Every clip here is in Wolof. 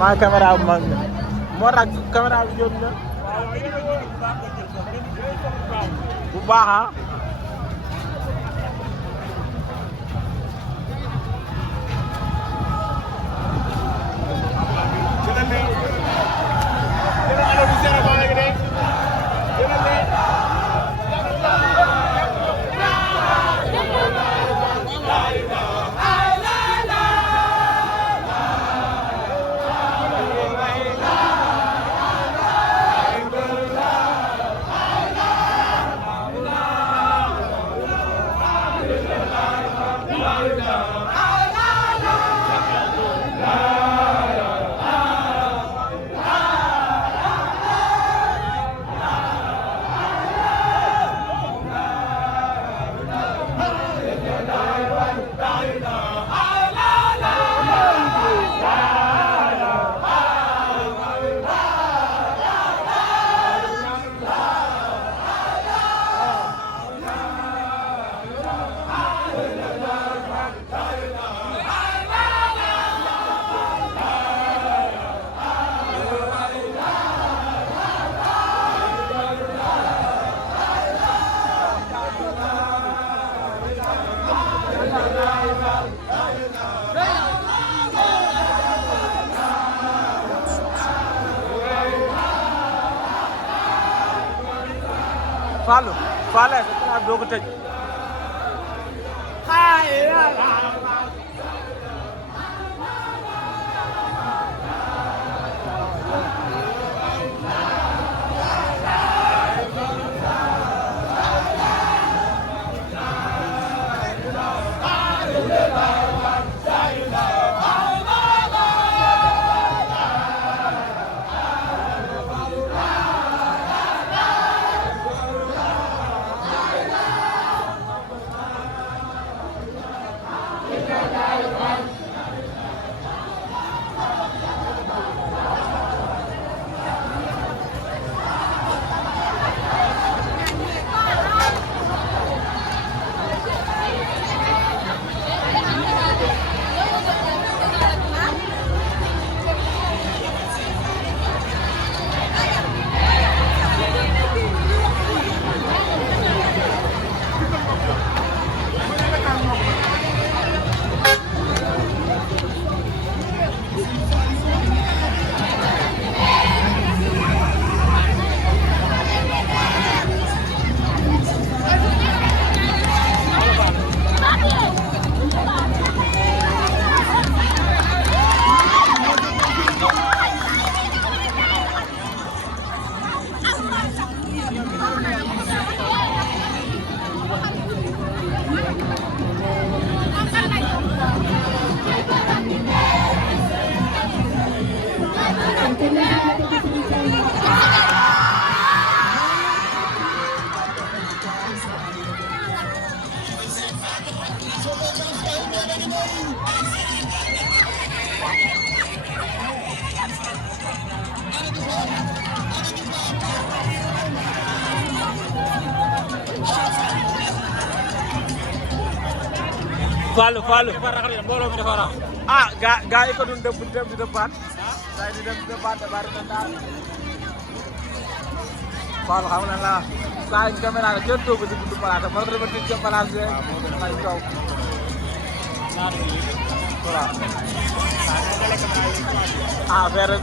maa caméra bu mag moo tax caméra bi jot na bu baax ah. Fallou Fallou sa place doo ko tëj. Fallou ah gaa yi ko doon dem di dëppaat gaa yi di dem di dëppaat bari na daal Fallou xam na la saa yi caméra la kenn toogu ci buntu place man ko dama ci ci place rek ay taw voilà ah vers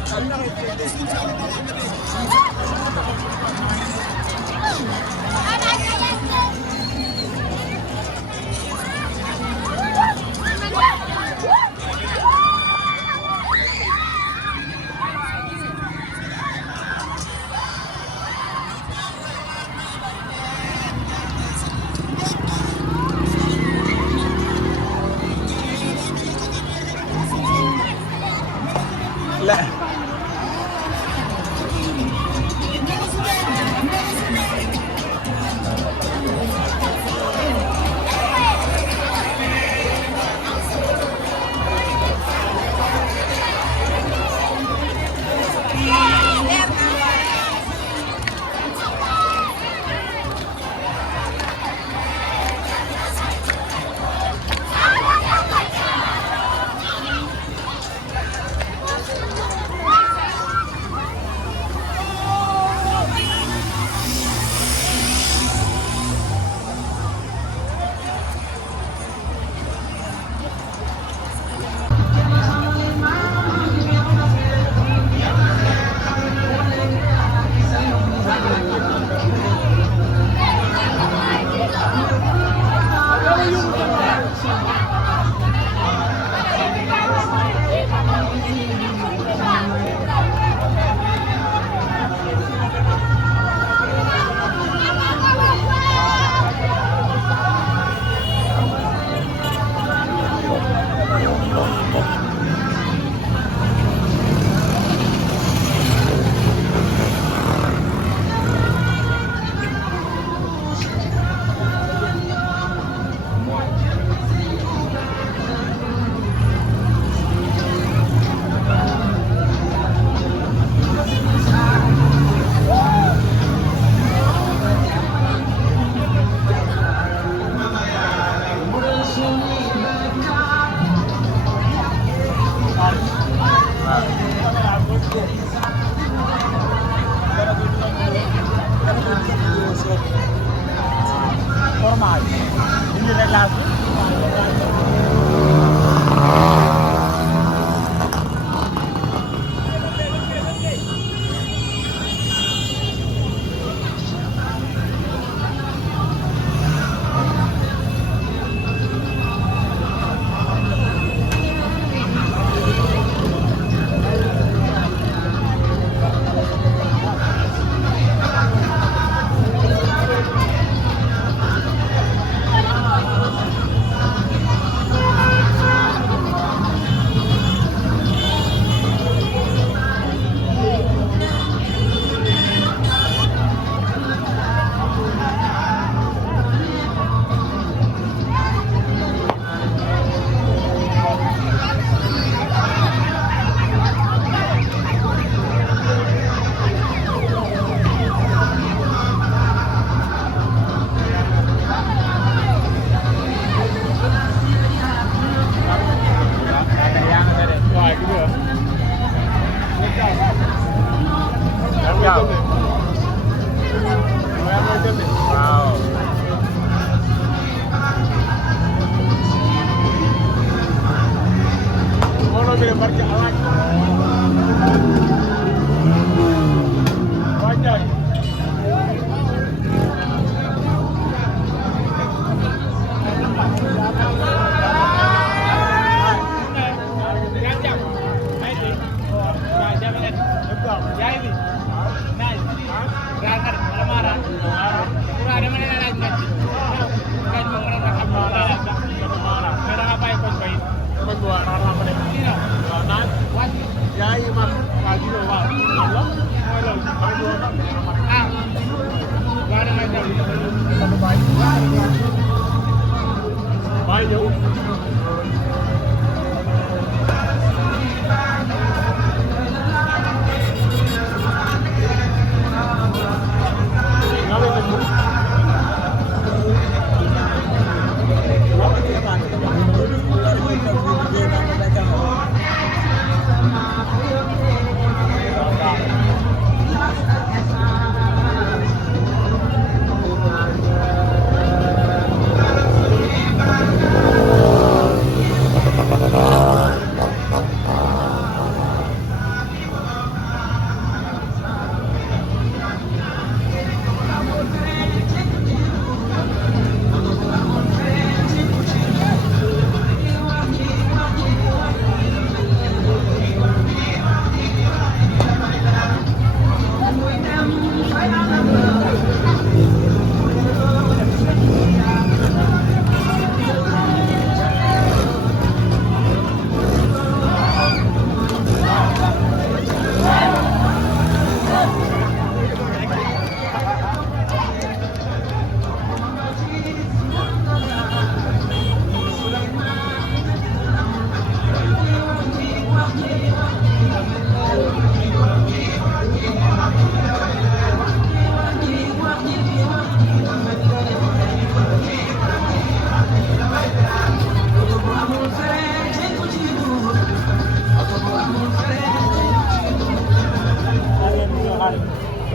Normal. Ini relasi.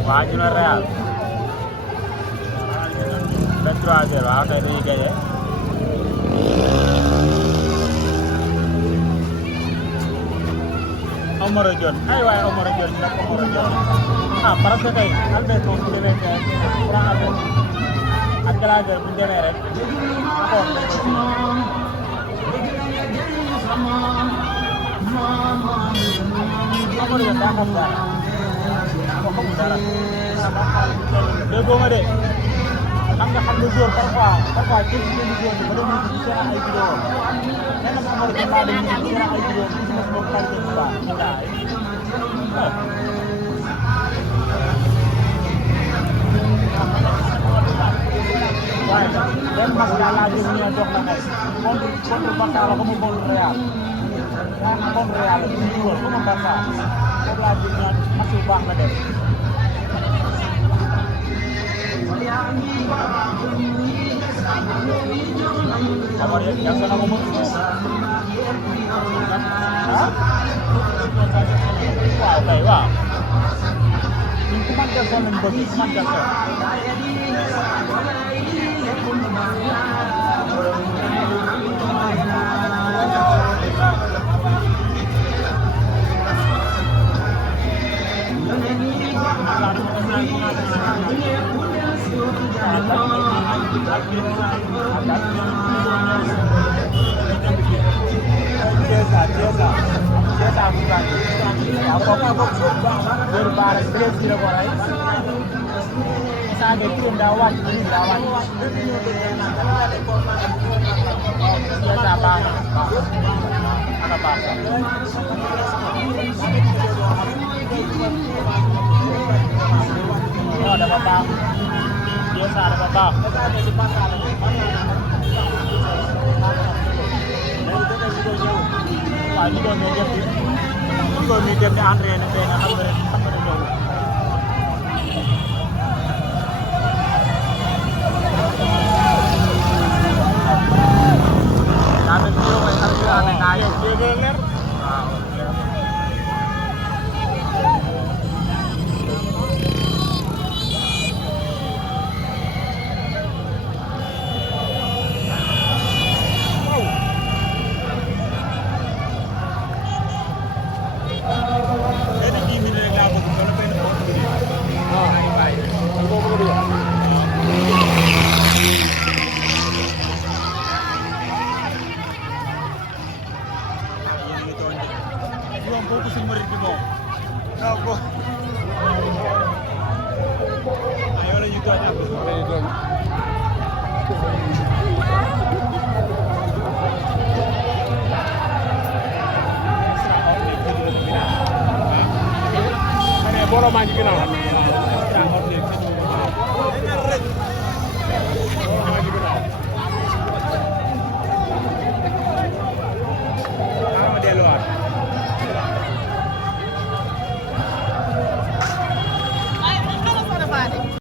Maju na Real. 23-0 waaw kay dañuy gagné. Omar Dione ay waay Omar Dione nag Omar Dione ah parce que tey Albert moom bu demee grand Albert ak Galazer bu ñu demee rek xool nañ ko Omar Dione daa xam dara ko xamul dara déggoo ma de xam nga jour parfois ci ñu jour ba dem ci seen ay vidéo nee na Omar Dione laa dem ci seen ay vidéo ci sama sama qualité bu baax waaye benn match daal laa gis ñu dox la nekk contre Barça la comme contre Real contre Real la ñu wër comme Barça foofu laa gis ñaan match bu baax la def Amor ya sana ko mo ah waaw ñun ku man del sol lañ bëgg ku man del sol dapat bang, biasa dapat bang. Wah ini doon media sih, ini doon media ni Andre ni Bena Andre jauh. Nanti video main harus ada kaya, dia bener. Bola maju kenal.